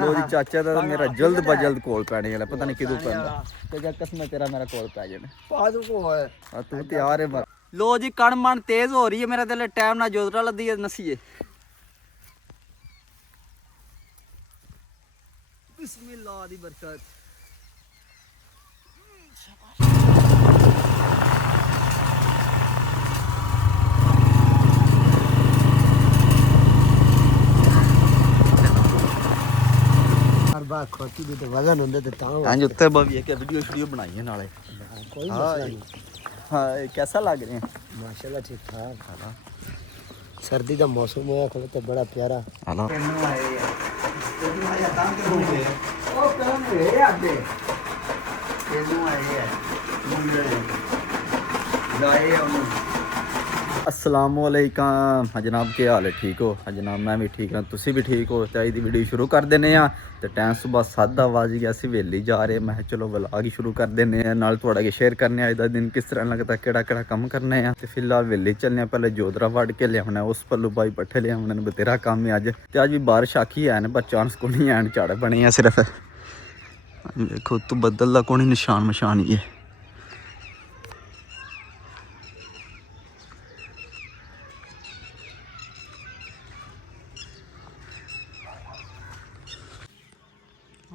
ਲੋ ਜੀ ਚਾਚਾ ਦਾ ਮੇਰਾ ਜਲਦ ਬ ਜਲਦ ਕੋਲ ਪੈਣੇ ਵਾਲਾ ਪਤਾ ਨਹੀਂ ਕਿਦੋਂ ਪੈਂਦਾ ਤੇ ਜਾਂ ਕਸਮ ਤੇਰਾ ਮੇਰਾ ਕੋਲ ਪੈ ਜਾਣਾ ਪਾਦੂ ਕੋ ਹੈ ਆ ਤੂੰ ਤਿਆਰ ਹੈ ਲੋ ਜੀ ਕਣ ਮਣ ਤੇਜ਼ ਹੋ ਰਹੀ ਹੈ ਮੇਰਾ ਦਿਲ ਟਾਈਮ ਨਾਲ ਜੋਦਰਾ ਲੱਦੀ ਹੈ ਨਸੀਏ ਬਿਸਮਿਲ੍ਲਾ ਦੀ ਬਰਕਤ ਬਾਰ ਖੋਤੀ ਦੇ ਵਜ਼ਨ ਹੁੰਦੇ ਤੇ ਤਾਂ ਹਾਂ ਉੱਤੇ ਬਵੀ ਕਿ ਵੀਡੀਓ ਬਣਾਈ ਹੈ ਨਾਲੇ ਕੋਈ ਮਸਲਾ ਨਹੀਂ हाँ कैसा लग रहे हैं माशाल्लाह ठीक ठाक है सर्दी का मौसम होया खड़े तो बड़ा प्यारा हेलो अस्सलामुअलैकुम जनाब क्या हाल है ठीक हो जनाब मैं भी ठीक हाँ तुसी भी ठीक हो चाहे दी वीडियो शुरू कर देने आ तो टाइम सुबह 7 बज गया असी वेली जा रहे मैं चलो व्लॉग ही शुरू कर देने नाल थोड़ा के शेयर करने अज दा दिन किस तरह लगता केड़ा काम करने आ ते फिलहाल वेली चलने पहले जोधरा वड़ के लिया उस पल्लू भाई पट्ठे लिया बतेरा काम है अज भी बारिश आखी है पर चांस को नहीं है झाड़ बने हैं सिर्फ देखो तू बदल का कोई निशान मशान ही है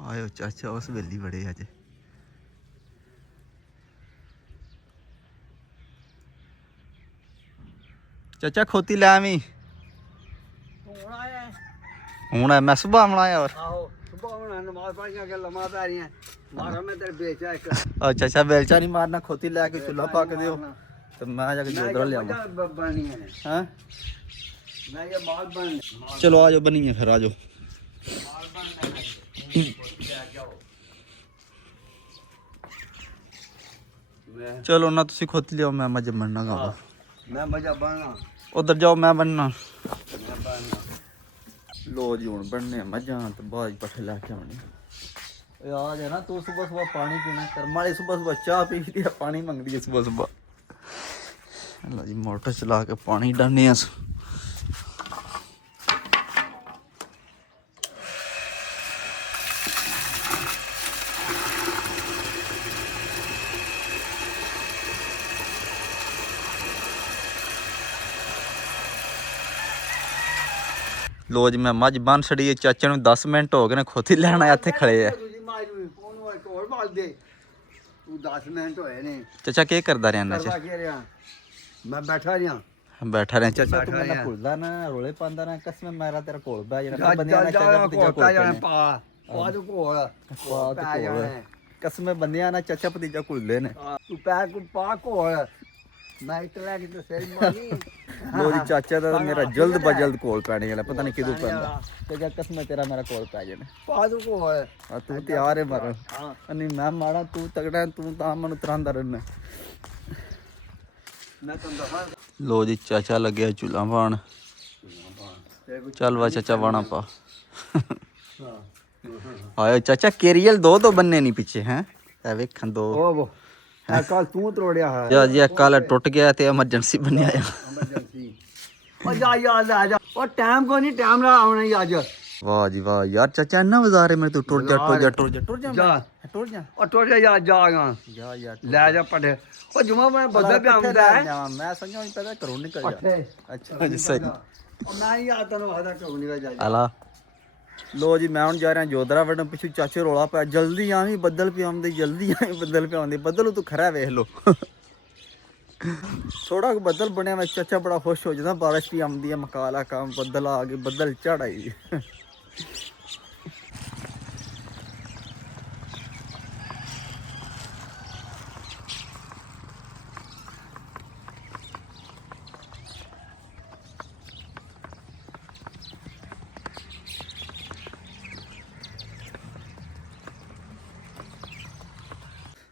आयो चाचा उस वेली बड़े अज चाचा खोती लै मी हूं मैं सुबह बनाया और चाचा बेलचा नहीं मारना खोती लैके चूल्हा पक दियो तो मैं जाके जोधरा लिया चलो आ जाओ बनी है फिर आ जाओ चलो ना तुसी खोती लियो मैं मजे बनना गावा मैं मजा बनना उधर जाओ मैं बनना लो जी हुन बनने मजा तो बाद पट्ठे लेके आने याद है ना तू सुबह सुबह पानी पीना करमाली सुबह सुबह चाह पी दी पानी मंगदी है सुबह सुबह लो जी मोटर चला के पानी डालने लो जी मैं मझ बन छड़ी चाचे नूं 10 मिनट हो गए ने खोती लैना इत्थे खड़े है चाचा के करदा रहना मैं बैठा रहा बैठा रहे चाचा तू मैनू भुलदा ना रोले पांदा ना कसम मेरा तेरा कोल बह जाना बंदियां ना चाचा भतीजा कसम बंदियां ना चाचा भतीजा भुलदे ने तू पैर को पा कोल मैं इतला की तो सही मानी लो जी चाचा दा मेरा जल्द ब जल्द कोल पैने वाला पता नहीं किदों पैंदा ते जा कसम तेरा मेरा कोल पै जाने पादू को है तू तैयार है मरन नहीं मैं माड़ा तू तगड़ा तू ता मनु तरांदा रहना मैं तुम दफा लो जी चाचा लगे चूल्हा पान चल वा चाचा वाणा पा आयो चाचा केरियल दो तो बनने नहीं पीछे हैं ए वेखन दो ओ कल तू तोड़या है या जी कल टूट गया ते इमरजेंसी बनया इमरजेंसी ओ जा जा ओ टाइम को नहीं टाइम ला आना ही आज वाह जी वाह यार चाचा इन्ना बाजार है मैं तू टुर जा टुर जा टुर जा टुर जा टुर जा ओ टुर जा जा यार ले जा पड़े ओ जुमा मैं बदल पे आंदा है मैं समझा नहीं पता करो निकल जा अच्छा जी सही ओ मैं ही आता नु हदा करो निकल जा आला लो जी मैं हूँ जा रहा जोधरा वड़न पिछू चाचे रोला पाया जल्दी आवी बदल पे आंदे जल्दी आवी बदल पे आंदे बदल तू खरा वेख लो थोड़ा बदल बनया मैं चाचा बड़ा खुश हो जाता बारिश भी आती है मकाला काम बदल आ गए बदल चढ़ आई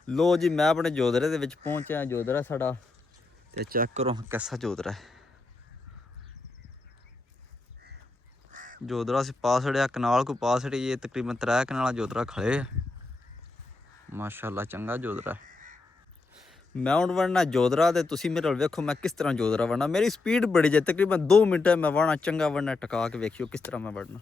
लो जी मैं अपने जोधरे दे विच पहुंचा जोधरा साड़ा ते चेक करो कैसा जोधरा है जोधरा से पास छड़िया कनाल को पास छड़ी ये तकरीबन 3 कनाल जोधरा खड़े है माशाल्लाह चंगा जोधरा है मैं हुण वड़ना जोधरा ते तुसी मेरे वेखो मैं किस तरह जोधरा वड़ना मेरी स्पीड बड़ी है तकरीबन 2 मिनट में वड़ना चंगा वड़ना टका के वेखियो किस तरह मैं वड़ना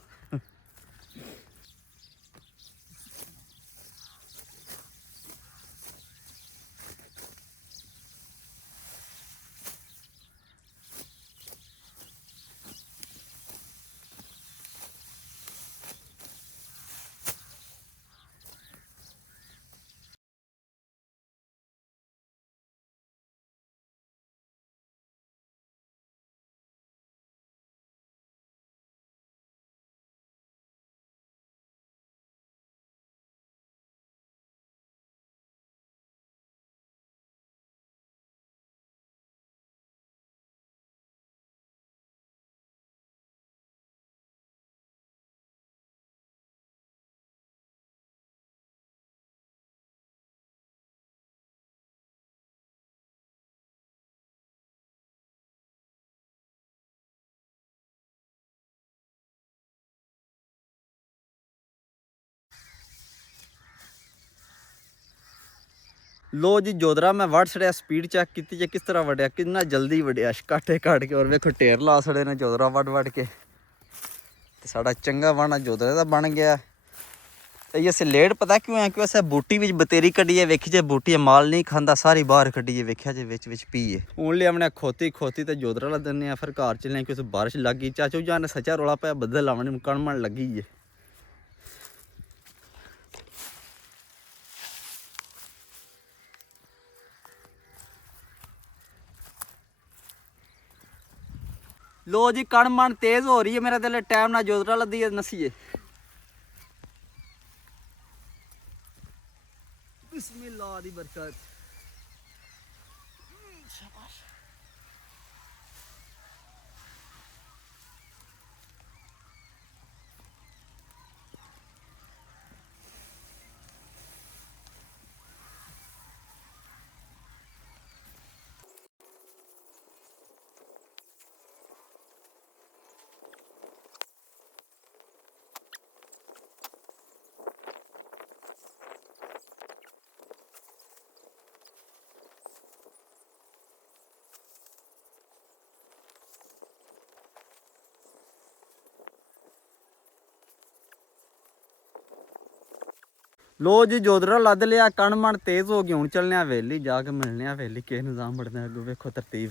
ਲੋ ਜੀ ਜੋਦਰਾ ਮੈਂ ਵੱਢ ਛੜਿਆ, ਸਪੀਡ ਚੈੱਕ ਕੀਤੀ ਜੇ ਕਿਸ ਤਰ੍ਹਾਂ ਵੱਢਿਆ, ਕਿੰਨਾ ਜਲਦੀ ਵੱਢਿਆ, ਕਾਟੇ ਕਾਟ ਕੇ। ਔਰ ਵੇਖੋ ਢੇਰ ਲਾ ਛੜੇ ਨੇ ਜੋਦਰਾ ਵੱਢ ਕੇ। ਤੇ ਸਾਡਾ ਚੰਗਾ ਵਾਣਾ ਜੋਦਰੇ ਦਾ ਬਣ ਗਿਆ। ਤੇ ਅਸੀਂ ਲੇਟ ਪਤਾ ਕਿਉਂ ਹੈ, ਕਿ ਅਸੀਂ ਬੂਟੀ ਵਿੱਚ ਬਤੇਰੀ ਕੱਢੀਏ, ਵੇਖੀ ਜੇ ਬੂਟੀ ਮਾਲ ਨਹੀਂ ਖਾਂਦਾ, ਸਾਰੀ ਬਾਹਰ ਕੱਢੀਏ, ਵੇਖਿਆ ਜੇ ਵਿੱਚ ਪੀਏ। ਹੁਣ ਲਈ ਆਪਣੇ ਖੋਤੀ ਤੇ ਜੋਦਰਾ ਲਾ ਦਿੰਦੇ ਆ, ਫਿਰ ਘਰ ਚੱਲੇ ਕਿ ਉਸ ਬਾਰਿਸ਼ ਲੱਗ ਗਈ। ਚਾਚੂ ਜਾਨ ਨੇ ਸੱਚਾ ਰੋਲਾ ਪਿਆ, ਬੱਦਲ ਆਉਣੇ ਨੂੰ ਕਣਮਣ ਲੱਗੀ ਜੇ। ਲੋ ਜੀ ਕਣਮਣ ਤੇਜ਼ ਹੋ ਰਹੀ ਹੈ, ਮੇਰਾ ਦਿਲ ਟਾਈਮ ਨਾਲ ਜੋਦਰਾ ਲੱਦੀ ਨਸੀਏ। ਬਿਸਮਿਲ੍ਲਾਹ ਦੀ ਬਰਕਤ। ਸ਼ਾਬਾਸ਼। ਲੋ ਜੀ ਜੋਦਰਾ ਲੱਦ ਲਿਆ, ਕਣਮਣ ਤੇਜ਼ ਹੋ ਗਈ। ਹੁਣ ਚੱਲਨੇ ਆ ਹਵੇਲੀ, ਜਾ ਕੇ ਮਿਲਨੇ ਆ ਹਵੇਲੀ ਕਿਸ ਨਿਜ਼ਾਮ ਬਣਦਾ ਅੱਗੋਂ। ਵੇਖੋ ਤਰਤੀਬ।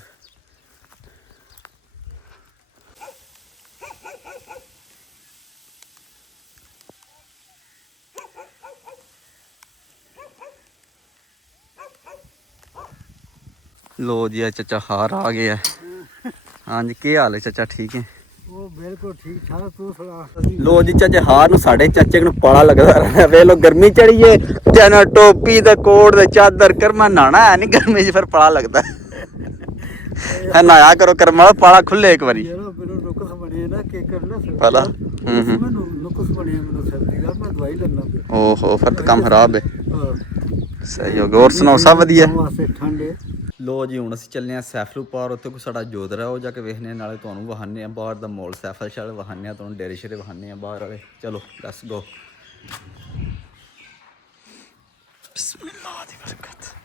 ਲੋ ਜੀ ਆ ਚਾਚਾ ਹਾਰ ਆ ਗਿਆ। ਹਾਂਜੀ ਕੀ ਹਾਲ ਹੈ ਚਾਚਾ, ਠੀਕ ਹੈ? ਉਹ ਬਿਲਕੁਲ ਠੀਕ ਠਾਕ। ਤੂੰ ਸੁਣਾ? ਲੋ ਜੀ ਚਾਚੇ ਹਾਰ ਨੂੰ ਸਾਡੇ ਚਾਚੇ ਨੂੰ ਪਾਲਾ ਲੱਗਦਾ ਰਹਿੰਦਾ। ਵੇ ਲੋ ਗਰਮੀ ਚੜੀਏ ਤੇ ਨਾ ਟੋਪੀ ਤੇ ਕੋਟ ਤੇ ਚਾਦਰ ਕਰਮਾ ਨਾਣਾ ਹੈ ਨਹੀਂ ਗਰਮੀ 'ਚ, ਫਿਰ ਪਾਲਾ ਲੱਗਦਾ ਹੈ। ਨਾਇਆ ਕਰੋ ਕਰਮਾ, ਪਾਲਾ ਖੁੱਲੇ ਇੱਕ ਵਾਰੀ। ਯਾਰ ਮੈਨੂੰ ਨੁਕਸ ਬਣੇ ਨਾ ਕਿ ਕਰਨਾ ਪਾਲਾ ਮੈਨੂੰ ਨੁਕਸ ਬਣਿਆ, ਮੈਨੂੰ ਸਰਦੀ ਦਾ। ਮੈਂ ਦਵਾਈ ਲੈਣਾ ਪਿਆ। ਓਹੋ ਫਿਰ ਤਾਂ ਕੰਮ ਖਰਾਬ ਹੈ। ਹਾਂ ਸਹੀ ਹੋ ਗਿਆ। ਹੋਰ ਸੁਣਾਓ ਸਭ ਵਧੀਆ? ਵਾਸਤੇ ਠੰਡੇ। ਲੋ ਜੀ ਹੁਣ ਅਸੀਂ ਚੱਲੇ ਆ ਸੈਫਲੂ ਪਾਰ, ਉੱਥੇ ਕੋਈ ਸਾਡਾ ਜੋਧਰਾ ਉਹ ਜਾ ਕੇ ਵੇਖਨੇ, ਨਾਲੇ ਤੁਹਾਨੂੰ ਵਹਾਨੇ ਆ ਬਾਹਰ ਦਾ ਮੋਲ, ਸੈਫਲ ਸ਼ਾਲ ਵਹਾਨੇ ਆ, ਤੁਹਾਨੂੰ ਡੇਰੇ ਸ਼ੇਰੇ ਵਹਾਨੇ ਆ ਬਾਹਰ ਵਾਲੇ। ਚਲੋ ਲੈਟਸ ਗੋ। ਬਿਸਮਿਲ੍ਲਾਹ ਦੀ ਬਰਕਤ।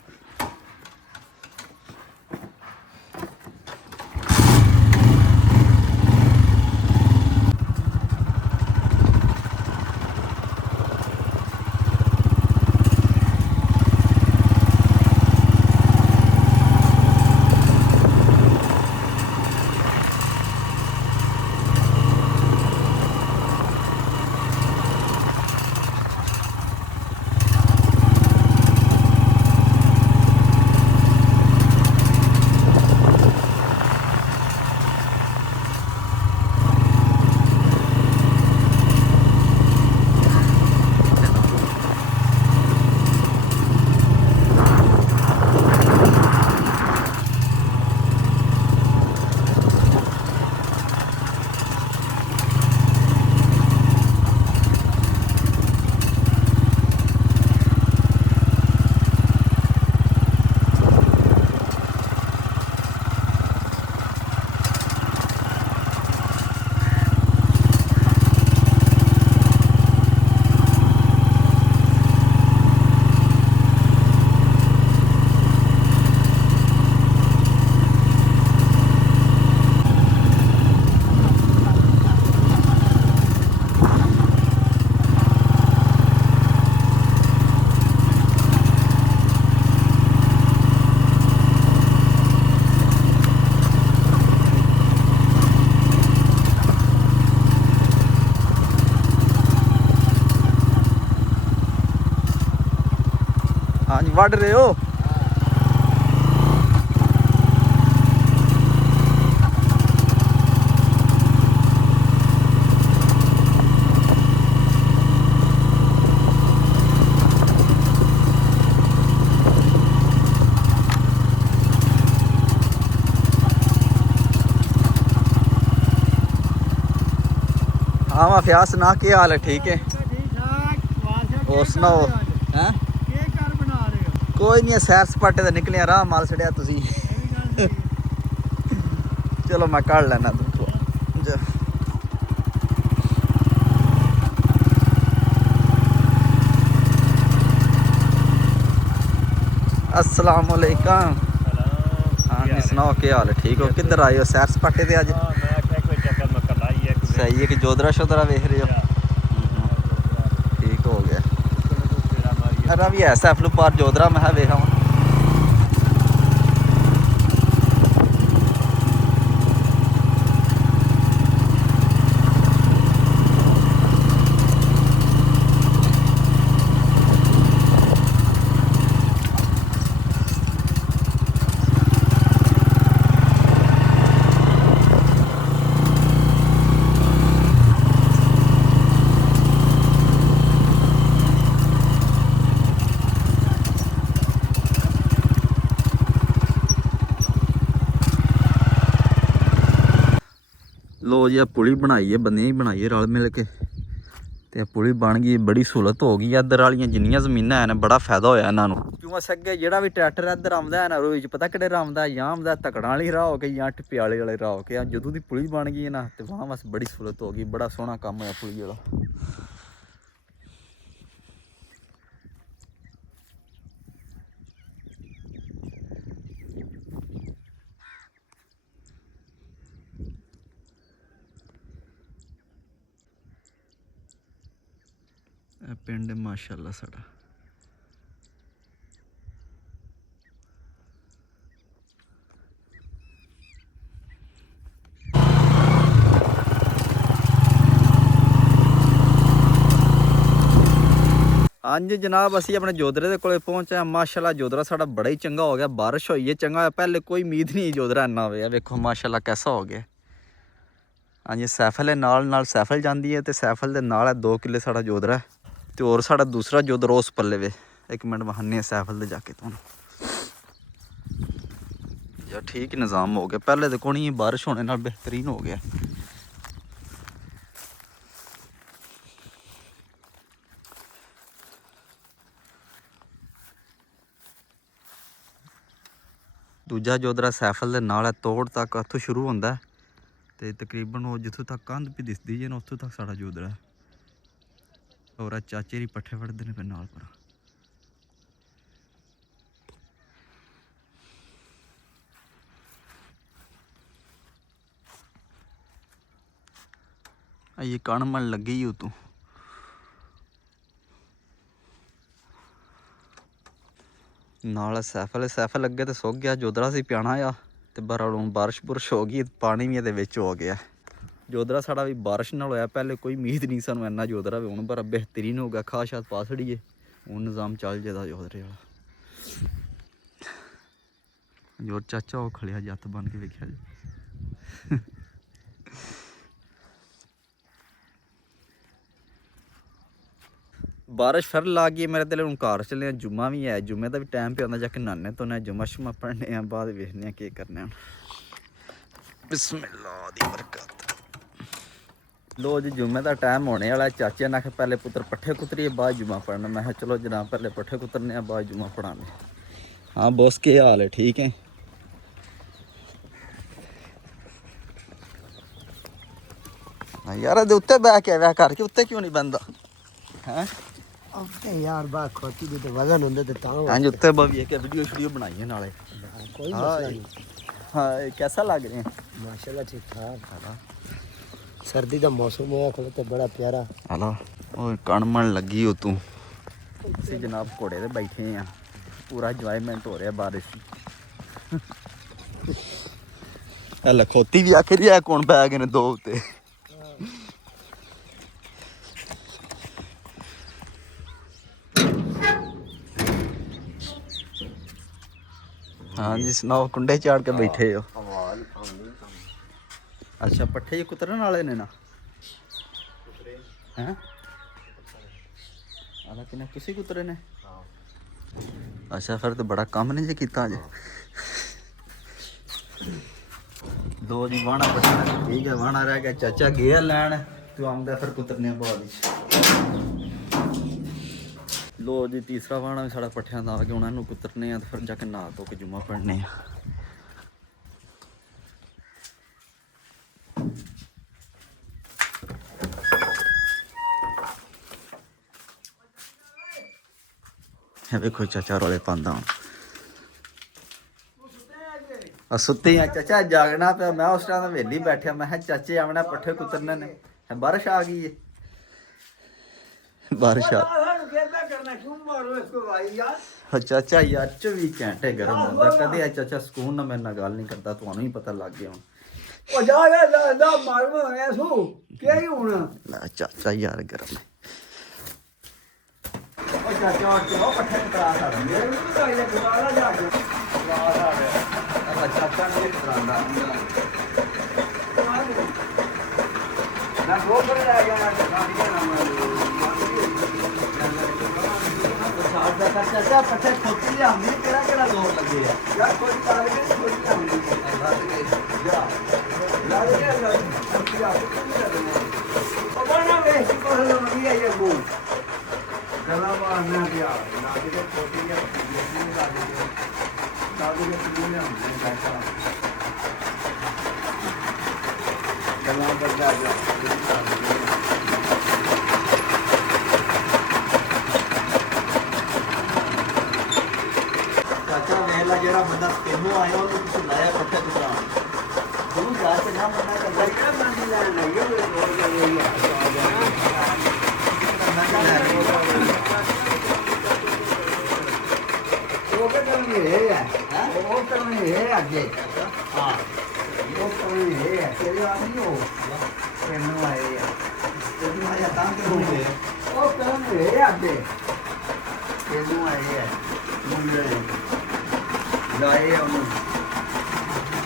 ਹਾਂਜੀ ਵੱਢ ਰਹੇ ਹੋ? हाँ माफिया सुना क्या हाल है? ठीक है। और सुनाओ? हैं कोई नहीं, सैर सपाटे तो निकले आराम माल छड़िया तुसी। चलो मैं कर लेना तुमको। अस्सलाम वालेकुम। हाँ जी सुनाओ क्या हाल है? ठीक हो? किधर आए हो? सैर सपाटे ते अज? सही है कि जोधरा शोधरा वेख रहे हो? ठीक हो गया। अरे भी ऐसा फ्लू पार जोधरा मैं वेखा वहाँ। लो जी पुली बनाई है, बंदियां ही बनाई है रल मिल के। ते पुली बन गई, बड़ी सहूलत हो गई। इधर वाली जिन्नियां जमीनां है बड़ा फायदा होया इन्हों। क्यों अस अगे जो भी ट्रैक्टर इधर आंदा है ना रोज पता कि आंदा या आंदा तकड़ा वाली राह हो के या टिप्याले वाले राह हो के। जदों की पुली बन गई ना तो वहाँ बस बड़ी सहूलत हो गई। बड़ा सोहना काम होया पुली वाला। पिंड माशाअल्लाह साड़ा। हाँ जी जनाब असी अपने जोधरे के कोले पहुंचे। माशाअल्लाह जोधरा साड़ा बड़ा ही चंगा हो गया। बारिश हुई है चंगा। पहले कोई उम्मीद नहीं जोधरा इन्ना होया। वेखो माशाअल्लाह कैसा हो गया। हाँ जी सैफल है नाल सैफल जाती है तो सैफल के नाल है 2 किले साड़ा जोधरा है। तो और साड़ा दूसरा जोधरा उस पल्ले वे। एक मिनट बहाने सैफल दे जाके तुहानू यार ठीक निज़ाम हो गया। पहले तो कोनी बारिश होने नाल बेहतरीन हो गया। दूजा जोधरा सैफल के नाल है तोड़ तक उत्थों शुरू होंदा है ते तकरीबन वो जिथों तक कंध भी दिसदी है ना उत्थों तक साड़ा जोधरा है। और चाचे री पट्ठे वढ़दे ने फिर नाल पर। ये कण मन लगी ही तू नाल सैफल अगे तो सुक गया। जोधरा से प्याना आ तो बारा हूँ बारिश बुरिश हो गई पानी भी ये हो गया। जोधरा साड़ा भी बारिश नाल होया। पहले कोई उम्मीद नहीं सानू इन्ना जोधरा भी हूँ बड़ा बेहतरीन हो गया। खाद शाद पा छड़िए हूँ निज़ाम चल जाता जोधरे वाला। जोर चाचा वो खड़िया जत्त बन के वेख्या जी। बारिश फिर ला गई मेरे दिल हूँ घर चले। जुम्मा भी है जुम्मे का भी टाइम पे आंदा जाके नहाने धोने जुम्मा शुम्मा पढ़ने बाद वेखने के करने। बिस्मिल्लाह दी बरकत। लो जी जुम्मे का टाइम होने वाला। चाचे ने आखे पहले पुत्र पट्ठे कुतरिए बाद जुम्मा पढ़ना। मैं चलो जनाब पहले पट्ठे कुतरने बाद जुम्मा पढ़ाने। हाँ बॉस के हाल है? ठीक है यार उत्ते बह के वह करके उत्ते क्यों नहीं बंदा है यार बात खोती भी तो वजन होंदे ते तां। हाँ जी उत्ते भी एक वीडियो शीडियो बनाई है नाले। कोई मसला नहीं। हाँ कैसा लग रहे हैं? माशाल्लाह ठीक ठाक। सर्दी का मौसम होया खड़े तो बड़ा प्यारा। हलो और कणमण लगी हो तू। ਅਸੀਂ जनाब घोड़े ते बैठे हैं पूरा इंजॉयमेंट हो रहा बारिश। लखोती भी आखिर है कौन बैग ने 2 उत्ते। हाँ जी सुनाओ कुंडे चाड़ के बैठे हो? अच्छा पट्ठे जी कुतरन वाले ने ना हैं? आला किने तुसी कुतरे ने? अच्छा फिर तो बड़ा काम नहीं जे कीता अजे। दो जी वाहना पट्ठा ठीक है वाहना रह गया। चाचा गया लैन तू आंदा फिर कुतरने बाद। लो जी तीसरा वाहना भी साड़ा पट्ठियां दा आ गया। हुण इहनूं कुतरने आ ते फिर जाके नहा धो के जुम्मा पढ़ने आ। देखो चाचा रोले पांदा हूँ ਸੁੱਤੀ ਆ ਚਾਚਾ ਜਾਗਣਾ ਪਿਆ ਮੈਂ ਉਸ ਟਾਈਮ ਵੇਲੀ ਬੈਠਿਆ ਮੈਂ ਕਿਹਾ ਚਾਚੇ ਆਵਣਾ ਪੱਠੇ ਕੁਤਰਨੇ ਨੇ ਬਾਰਿਸ਼ ਆ ਗਈ ਏ ਬਾਰਿਸ਼ ਆ करना क्यों मारो इसको भाई यार ਚਾਚਾ ਯਾਰ 24 ਘੰਟੇ ਗਰਮ ਹੁੰਦਾ ਕਦੇ ਆ ਚਾਚਾ ਸਕੂਨ ਨਾਲ ਮੇਰੇ ਨਾਲ ਗੱਲ ਨਹੀਂ ਕਰਦਾ ਤੁਹਾਨੂੰ ਹੀ ਪਤਾ ਲੱਗ ਗਿਆ ਹੁਣ ओ जा जा मारो ऐसो क्या ही होना ਲੈ ਚਾਚਾ ਯਾਰ ਗਰਮ ਹੈ ओ चाचा और पट्टे करा सकते मेरे भी तो ये गुजारा जाके ਚਾਚਾ ਨਹੀਂ ਕਰਾਂਦਾ ना वो पर आ गया ना गाड़ी का नाम ਚਾਚਾ ਪੱਠੇ ਖੋਤੀ ਲਿਆਉਂਦੀ ਕਿਹੜਾ ਕਿਹੜਾ ਲੋਰ ਲੱਗੇ ਆ यार कोई काल के कोई काम नहीं जा ला दे ला ओ बना वे को लो ये वो गला मारना दिया ला दे छोटी है ये ला दे के में हम बैठा गला बजा जा ਚਾਚਾ ਵੇਲਾ ਜਿਹੜਾ ਬੰਦਾ ਤੈਨੂੰ ਆਇਆ ਉਹਨੂੰ ਤੁਸੀਂ ਲਾਇਆ ਪੱਠੇ ਦੁਕਾਨ ਤੂੰ ਜਾ ਕੇ ਨਾ ਬੰਦਾ ਕਰਦਾ क्या मान ला नहीं ये रोड के लिए वो क्या करनी है वो करनी है आगे हाँ वो करनी है तेरे आदमी हो कहने आए ਤੈਨੂੰ ਆਇਆ ਤਾਂ ਕਰੂਗੇ वो करनी है आगे कहने आए हैं मुंडे लाए हम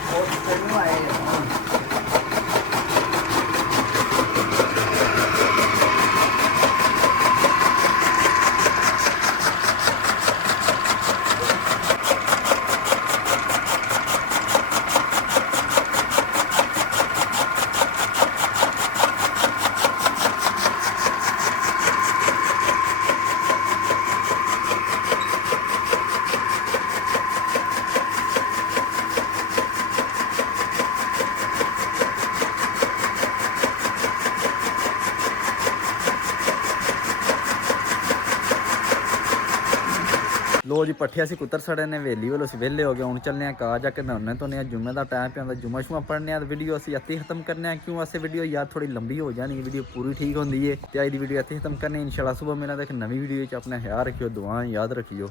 वो कहने आए हैं ਲੋ ਜੀ ਪੱਠੇ ਅਸੀਂ ਕੁੱਤਰ ਸੜੇ ਨੇ ਵੇਲੀ ਵੱਲੋਂ ਅਸੀਂ ਵਿਹਲੇ ਹੋ ਗਏ ਹੁਣ ਚੱਲਨੇ ਆ ਕਾਜ ਆ ਕੇ ਨਹਾਉਣੇ ਤੋਂ ਨੇ ਜੁਮੇ ਦਾ ਟਾਈਮ ਪਿਆ ਜੁਮਾ ਸ਼ੁਮਾ ਪੜ੍ਹਨੇ ਆ ਵੀਡੀਓ ਅਸੀਂ ਇੱਥੇ ਖਤਮ ਕਰਨੇ ਆ ਕਿਉਂ ਅਸੀਂ ਵੀਡੀਓ ਯਾਰ ਥੋੜੀ ਲੰਬੀ ਹੋ ਜਾਣੀ ਵੀਡੀਓ ਪੂਰੀ ਠੀਕ ਹੁੰਦੀ ਏ ਤੇ ਅੱਜ ਦੀ ਵੀਡੀਓ ਇੱਥੇ ਖਤਮ ਕਰਨੇ ਇਨਸ਼ਾਅੱਲਾ ਸਵੇਰ ਮਿਲਾਂਗੇ ਇੱਕ ਨਵੀਂ ਵੀਡੀਓ 'ਚ ਆਪਣਾ ਖਿਆਲ ਰੱਖਿਓ ਦੁਆ ਯਾਦ ਰੱਖਿਓ